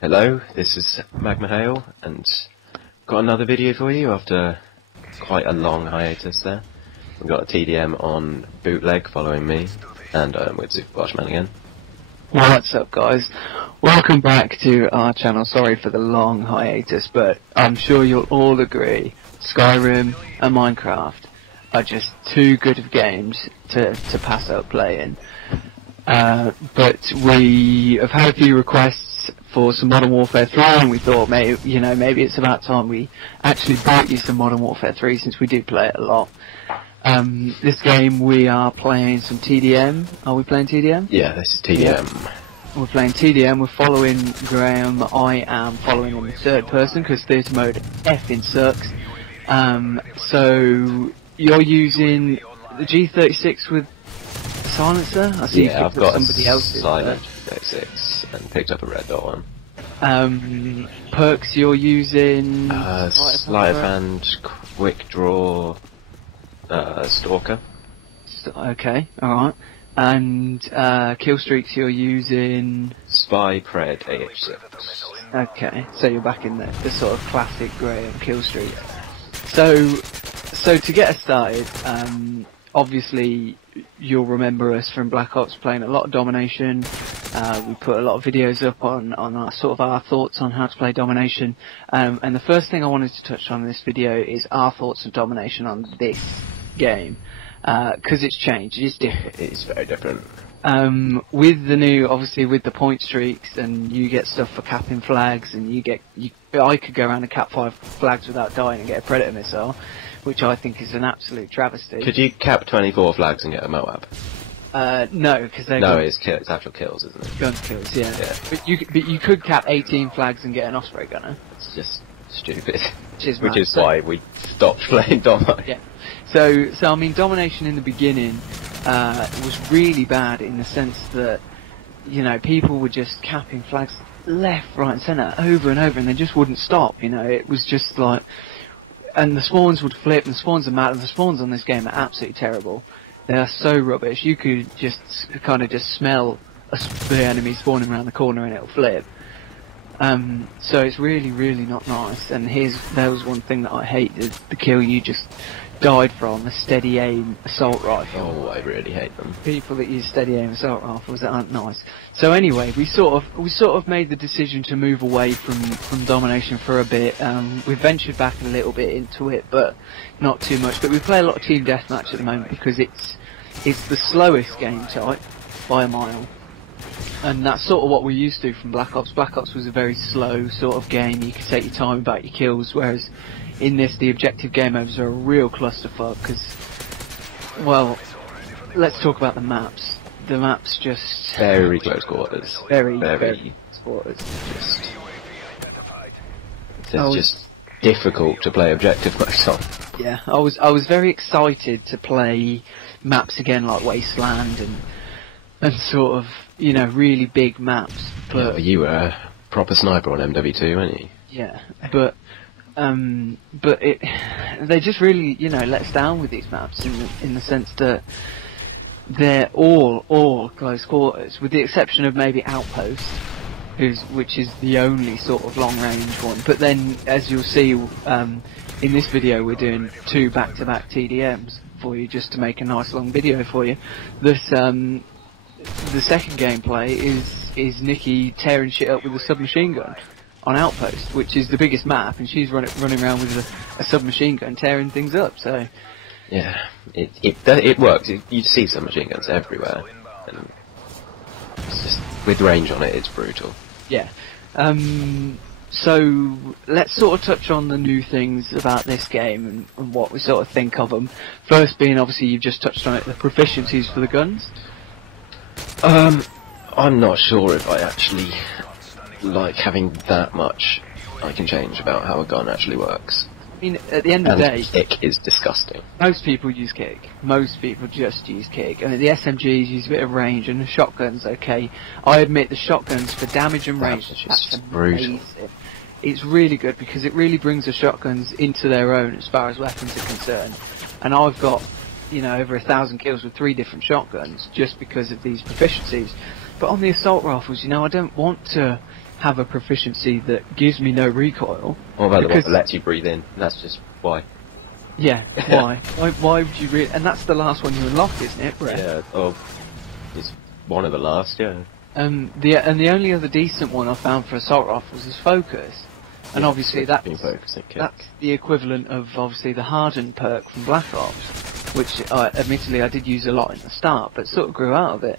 Hello, this is MagmaHail, and got another video for you after quite a long hiatus there. We've got a TDM on Bootleg following me, and with Superboshman again. What's up, guys? Welcome back to our channel. Sorry for the long hiatus, but I'm sure you'll all agree Skyrim and Minecraft are just too good of games to pass up playing. But we have had a few requests for some Modern Warfare 3, and we thought maybe it's about time we actually brought you some Modern Warfare 3 since we do play it a lot. This game we are playing some TDM. Are we playing TDM? Yeah, this is TDM. Yeah. We're playing TDM, we're following Graham. I am following him in third person because theatre mode effing sucks. So you're using the G36 with a silencer? I see yeah, you I've got somebody else's silent G36 and picked up a red dot one. Perks you're using Sleight of hand, quick draw, stalker. Okay, alright. And kill streaks you're using Spy, Pred, AH6. Okay, so you're back in the sort of classic Graham kill streak. So to get us started, obviously you'll remember us from Black Ops playing a lot of Domination. We put a lot of videos up on our thoughts on how to play Domination. And the first thing I wanted to touch on in this video is our thoughts on Domination on this game. Because it's changed, it's different. It's very different. With the new, obviously with the point streaks, and you get stuff for capping flags, and I could go around and cap 5 flags without dying and get a Predator missile, which I think is an absolute travesty. Could you cap 24 flags and get a Moab? No, because they're it's actual kills, isn't it? Gun kills, yeah. But you could cap 18 flags and get an Osprey gunner. It's just stupid. Which is why we stopped playing Domo. Yeah. So I mean, Domination in the beginning was really bad in the sense that, people were just capping flags left, right and centre over and over, and they just wouldn't stop, it was just like, and the spawns would flip, and the spawns are mad, and the spawns on this game are absolutely terrible. They are so rubbish, you could just kind of smell the enemy spawning around the corner and it'll flip. So it's really, really not nice, and there was one thing that I hated, the kill you just died from, the steady aim assault rifle. Oh, I really hate them. People that use steady aim assault rifles that aren't nice. So anyway, we sort of made the decision to move away from Domination for a bit. We've ventured back a little bit into it, but not too much. But we play a lot of team deathmatch at the moment because it's the slowest game type by a mile. And that's sort of what we're used to from Black Ops. Black Ops was a very slow sort of game. You could take your time about your kills, whereas in this, the objective game modes are a real clusterfuck. Because, well, let's talk about the maps. The maps just very close quarters. Very close quarters. It's just difficult to play objective modes on. Yeah, I was very excited to play maps again, like Wasteland and sort of, really big maps. But yeah, you were a proper sniper on MW3, weren't you? Yeah, but they just really, let us down with these maps in the sense that they're all close quarters, with the exception of maybe Outpost, which is the only sort of long range one. But then, as you'll see, in this video, we're doing 2 back-to-back TDMs for you, just to make a nice long video for you. The second gameplay is Nikki tearing shit up with a submachine gun on Outpost, which is the biggest map, and she's running around with a submachine gun tearing things up. So yeah, it works. You see submachine guns everywhere, and it's just, with range on it, it's brutal. Yeah. So let's sort of touch on the new things about this game and what we sort of think of them. First being, obviously, you've just touched on it, the proficiencies for the guns. I'm not sure if I actually like having that much I can change about how a gun actually works. I mean, at the end of the day, kick is disgusting. Most people use kick. Most people just use kick. I mean, the SMGs use a bit of range, and the shotguns, okay. I admit the shotguns for damage and range, that's amazing. It's really good because it really brings the shotguns into their own as far as weapons are concerned. And I've got, over 1,000 kills with 3 different shotguns just because of these proficiencies. But on the assault rifles, I don't want to have a proficiency that gives me no recoil. What about the one that lets you breathe in? That's just why. Yeah, why would you really... And that's the last one you unlock, isn't it, Brett? Yeah, oh, it's one of the last, yeah. The only other decent one I found for Assault Rifle was his focus. And obviously that's the equivalent of obviously the hardened perk from Black Ops, which admittedly I did use a lot in the start, but sort of grew out of it.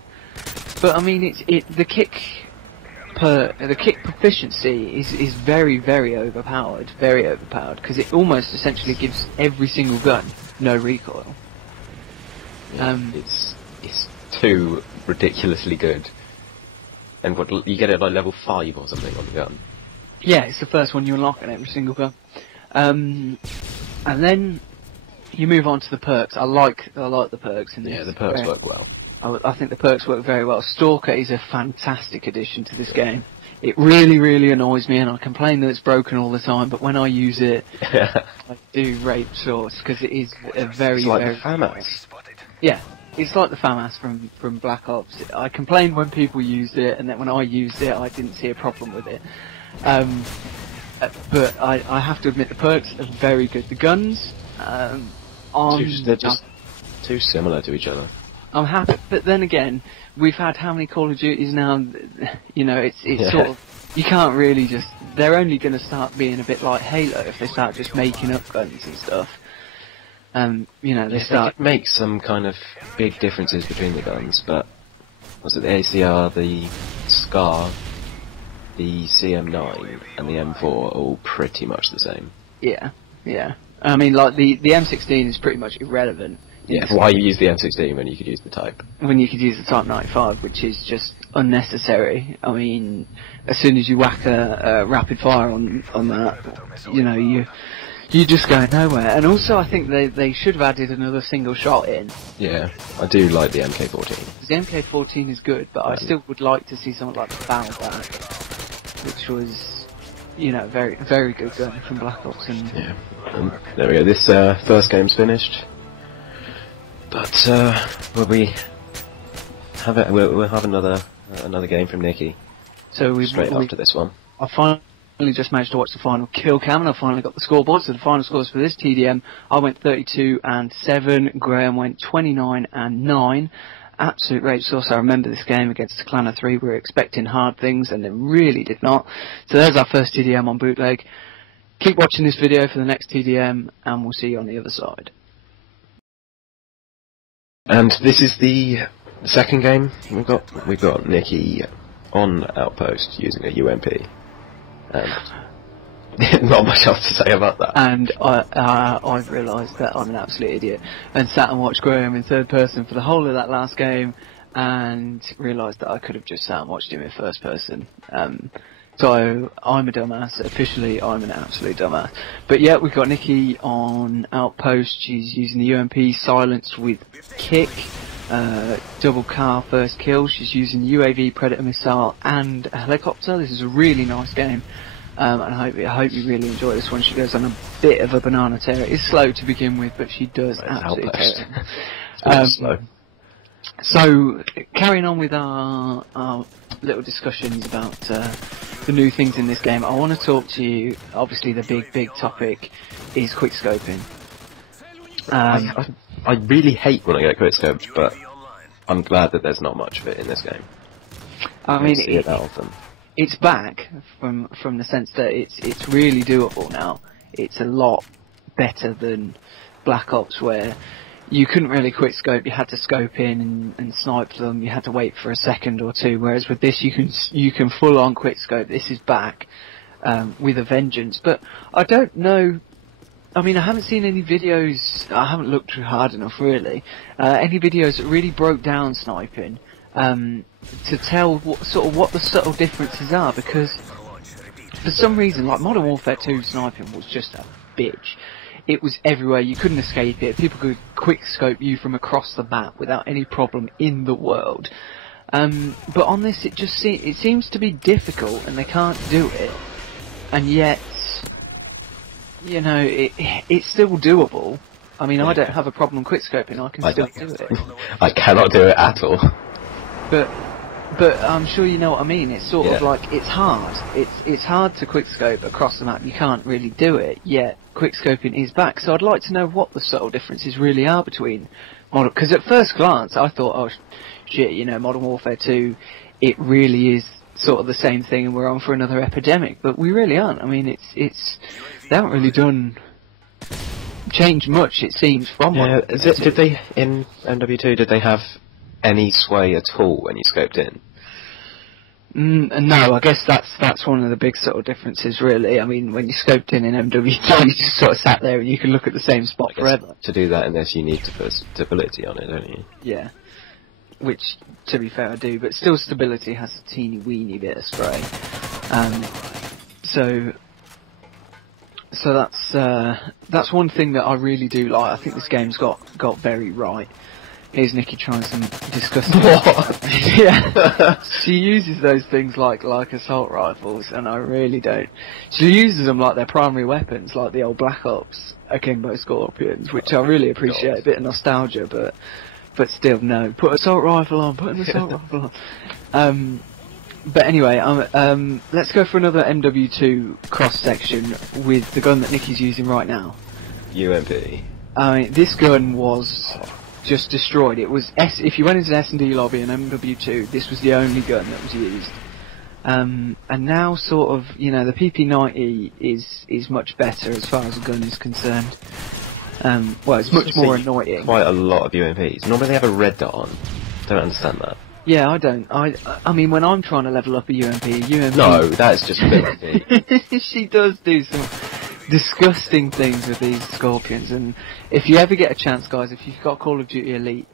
But I mean, the kick proficiency is very, very overpowered, because it almost essentially gives every single gun no recoil. Yeah, it's too ridiculously good, and what you get it at like level 5 or something on the gun. Yeah, it's the first one you unlock on every single gun. And then you move on to the perks. I like the perks in this. Yeah, the perks work well. I think the perks work very well. Stalker is a fantastic addition to this game. It really, really annoys me, and I complain that it's broken all the time, but when I use it, I do rape shorts, because it is a very, it's like very... the FAMAS. Yeah, it's like the FAMAS from Black Ops. I complained when people used it, and then when I used it, I didn't see a problem with it. But I have to admit, the perks are very good. The guns, they're just too similar to each other. I'm happy, but then again, we've had how many Call of Duties now? You know, it's sort of, you can't really just. They're only going to start being a bit like Halo if they start just making up guns and stuff. You know, they make some kind of big differences between the guns, but was it the ACR, the SCAR, the CM9, and the M4 are all pretty much the same? Yeah. I mean, like the M16 is pretty much irrelevant. Yeah, why you use the M16 when you could use the Type? When you could use the Type 95, which is just unnecessary. I mean, as soon as you whack a rapid fire on that, you know, you just go nowhere. And also, I think they should have added another single shot in. Yeah, I do like the MK14. The MK14 is good, but I still would like to see something like the Foulback, which was, you know, very, very good gun from Black Ops. And yeah, there we go. This first game's finished. But we'll have another game from Nicky. So straight after this one. I finally just managed to watch the final kill cam, and I finally got the scoreboard. So the final scores for this TDM, I went 32-7. Graham went 29-9. Absolute rage source. I remember this game against the Clan of 3. We were expecting hard things, and they really did not. So there's our first TDM on Bootleg. Keep watching this video for the next TDM, and we'll see you on the other side. And this is the second game we've got Nicky on Outpost using a UMP, and not much else to say about that. And I've realised that I'm an absolute idiot, and sat and watched Graham in third person for the whole of that last game, and realised that I could have just sat and watched him in first person. So I'm a dumbass. Officially, I'm an absolute dumbass. But yeah, we've got Nicky on Outpost. She's using the UMP, silenced with kick, double car first kill. She's using UAV, Predator missile, and a helicopter. This is a really nice game, and I hope you really enjoy this one. She goes on a bit of a banana tear. It is slow to begin with, but she does absolutely tear. It's slow. So, carrying on with our little discussions about the new things in this game, I want to talk to you. Obviously, the big topic is quickscoping. I really hate when I get quickscoped, but I'm glad that there's not much of it in this game. I mean, see it that often. It's back from the sense that it's really doable now. It's a lot better than Black Ops, where you couldn't really quickscope. You had to scope in and snipe them. You had to wait for a second or two. Whereas with this, you can full on quickscope. This is back with a vengeance. But I don't know. I mean, I haven't seen any videos. I haven't looked hard enough, really. Any videos that really broke down sniping to tell what the subtle differences are. Because for some reason, like Modern Warfare 2 sniping was just a bitch. It was everywhere. You couldn't escape it. People could quickscope you from across the map without any problem in the world. But on this, it seems to be difficult, and they can't do it. And yet, you know, it's still doable. I mean, I don't have a problem quickscoping. I can still do it. I cannot do it at all. But but I'm sure you know what I mean. It's sort of Yeah. like, it's hard. It's hard to quickscope across the map. You can't really do it, yet quickscoping is back. So I'd like to know what the subtle differences really are between modern... Because at first glance, I thought, oh, shit, you know, Modern Warfare 2, it really is sort of the same thing and we're on for another epidemic. But we really aren't. I mean, it's they haven't really changed much, it seems, from Yeah, Modern Warfare 2. did they, in MW2, did they have any sway at all when you scoped in? No, I guess that's one of the big sort of differences, really. I mean, when you scoped in MW2, you just sort of sat there and you can look at the same spot forever. To do that in this, you need to put stability on it, don't you? Yeah. Which, to be fair, I do, but still stability has a teeny weeny bit of spray. So that's one thing that I really do like. I think this game's got very right. Here's Nikki trying some disgusting... What? Yeah. She uses those things like assault rifles, and I really don't. She uses them like their primary weapons, like the old Black Ops Akimbo Scorpions, which I really appreciate. A bit of nostalgia, but still, no. Put an assault rifle on, put an assault rifle on. But anyway, let's go for another MW2 cross-section with the gun that Nikki's using right now. UMP. I mean, this gun was just destroyed. It was if you went into an S&D lobby in MW2, this was the only gun that was used. And now, sort of, you know, the PP90 is much better as far as the gun is concerned. Well, it's much more annoying. Quite a lot of UMPs. Normally they have a red dot on. Don't understand that. Yeah, I don't. I mean, when I'm trying to level up a UMP... No, that's just ability. She does do some disgusting things with these Scorpions, and if you ever get a chance, guys, if you've got Call of Duty Elite,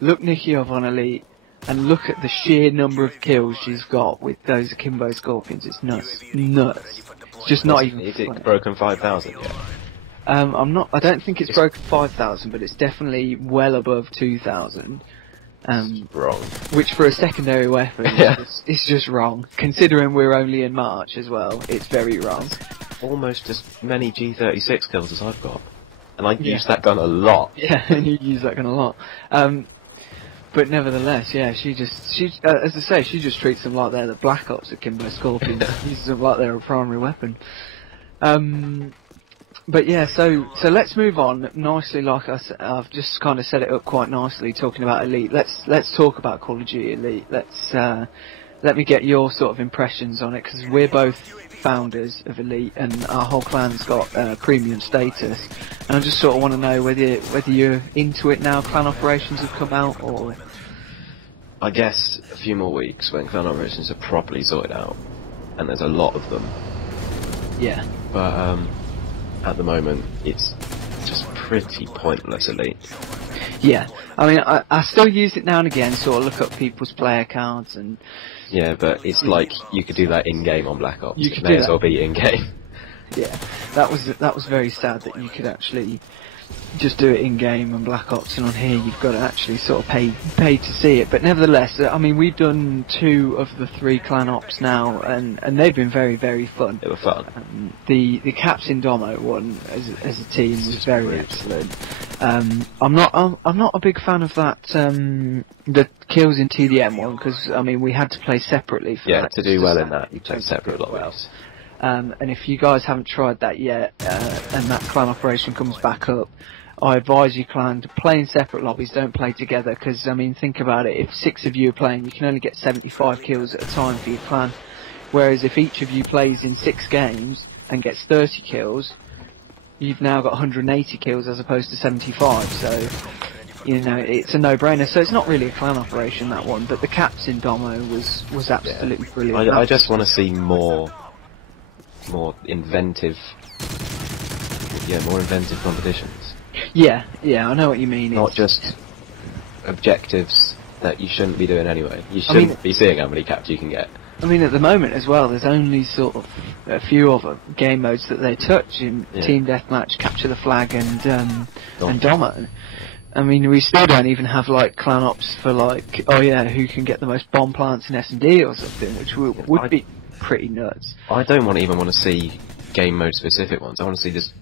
look Nikki up on Elite, and look at the sheer number of kills she's got with those Akimbo Scorpions. It's nuts. Nuts. It's just not even Is funny. it broken 5,000 yet? I don't think it's broken 5,000, but it's definitely well above 2,000. Wrong. Which for a secondary weapon Yeah. is just wrong. Considering we're only in March as well, it's very wrong. Almost as many G36 kills as I've got. And I use that gun a lot. Yeah, and you use that gun a lot. But nevertheless, yeah, as I say, she just treats them like they're the Black Ops Akimbo Scorpions. Uses them like they're a primary weapon. But yeah, so let's move on nicely. Like I've just kind of set it up quite nicely, talking about Elite. Let's talk about Call of Duty Elite. Let me get your sort of impressions on it, because we're both founders of Elite, and our whole clan's got premium status. And I just sort of want to know whether you're into it now. Clan operations have come out, or I guess a few more weeks when clan operations are properly sorted out, and there's a lot of them. yeah. But at the moment, it's just pretty pointless, Elite. Yeah, I mean, I still use it now and again, sort of look up people's player cards and... Yeah, but it's like you could do that in-game on Black Ops. You It could may do as well be in-game. Yeah, that was very sad that you could actually just do it in-game on Black Ops, and on here you've got to actually sort of pay to see it. But nevertheless, I mean, we've done 2 of the 3 clan ops now, and they've been very, very fun. They were fun. The Caps in Domo one as a team was very excellent. I'm not a big fan of that the kills in TDM one, because I mean we had to play separately for that. To do well in that, you play separate lobbies. And if you guys haven't tried that yet, and that clan operation comes back up, I advise you clan to play in separate lobbies, don't play together, because I mean think about it, if 6 of you are playing, you can only get 75 kills at a time for your clan, whereas if each of you plays in 6 games and gets 30 kills, you've now got 180 kills as opposed to 75, so you know, it's a no-brainer. So it's not really a clan operation, that one, but the Caps in Domo was absolutely brilliant. I just want to see more inventive competitions. Yeah, I know what you mean. Not just objectives that you shouldn't be doing anyway. You shouldn't be seeing how many caps you can get. I mean, at the moment as well, there's only sort of a few of game modes that they touch in Team Deathmatch, Capture the Flag, and Domo. I mean, we still don't even have like clan ops for like, who can get the most bomb plants in S&D or something, which would be pretty nuts. I don't even want to see game mode specific ones. I want to see just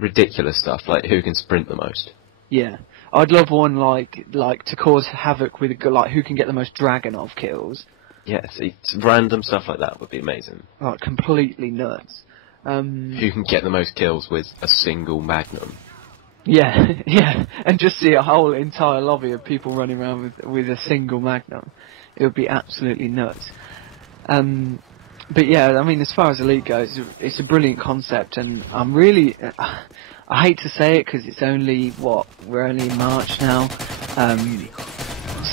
ridiculous stuff like who can sprint the most. Yeah, I'd love one like to cause havoc with like who can get the most Dragonov kills. Yeah, see, random stuff like that would be amazing. Like completely nuts. Who can get the most kills with a single Magnum? Yeah, yeah, and just see a whole entire lobby of people running around with a single Magnum. It would be absolutely nuts. But yeah, I mean, as far as Elite goes, it's a brilliant concept, and I'm really, I hate to say it because it's only, we're only in March now.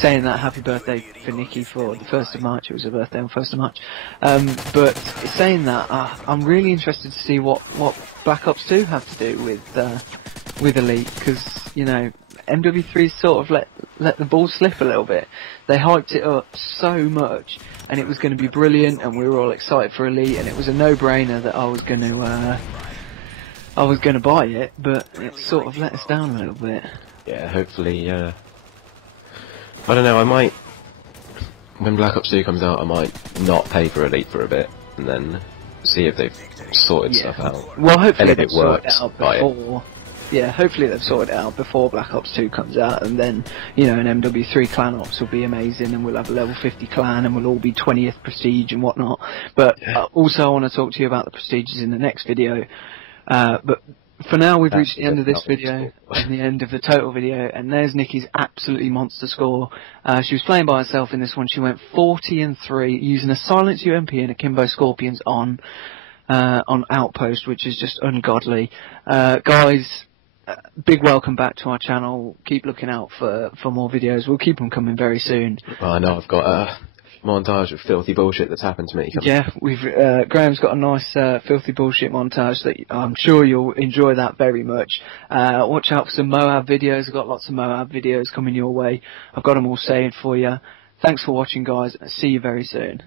Saying that happy birthday for Nikki for the 1st of March, it was her birthday on 1st of March. But saying that, I'm really interested to see what Black Ops 2 have to do with Elite, because, you know, MW3 sort of let the ball slip a little bit. They hyped it up so much, and it was going to be brilliant, and we were all excited for Elite, and it was a no-brainer that I was going to buy it, but it sort of let us down a little bit. Yeah, hopefully, I don't know, I might, when Black Ops 2 comes out, I might not pay for Elite for a bit, and then see if they've sorted stuff out. Well, hopefully and if it works, buy it. Yeah, hopefully they've sorted it out before Black Ops 2 comes out, and then, you know, an MW3 clan ops will be amazing, and we'll have a level 50 clan, and we'll all be 20th prestige and whatnot. But also I want to talk to you about the prestiges in the next video. But for now, we've reached the end of this video, and the end of the total video, and there's Nikki's absolutely monster score. She was playing by herself in this one. She went 40-3, using a Silence UMP and Akimbo Scorpions on Outpost, which is just ungodly. Guys, big welcome back to our channel. Keep looking out for more videos. We'll keep them coming very soon. Well, I know I've got a montage of filthy bullshit that's happened to me. Yeah, Graham's got a nice filthy bullshit montage that I'm sure you'll enjoy that very much. Watch out for some Moab videos. I've got lots of Moab videos coming your way. I've got them all saved for you. Thanks for watching, guys. See you very soon.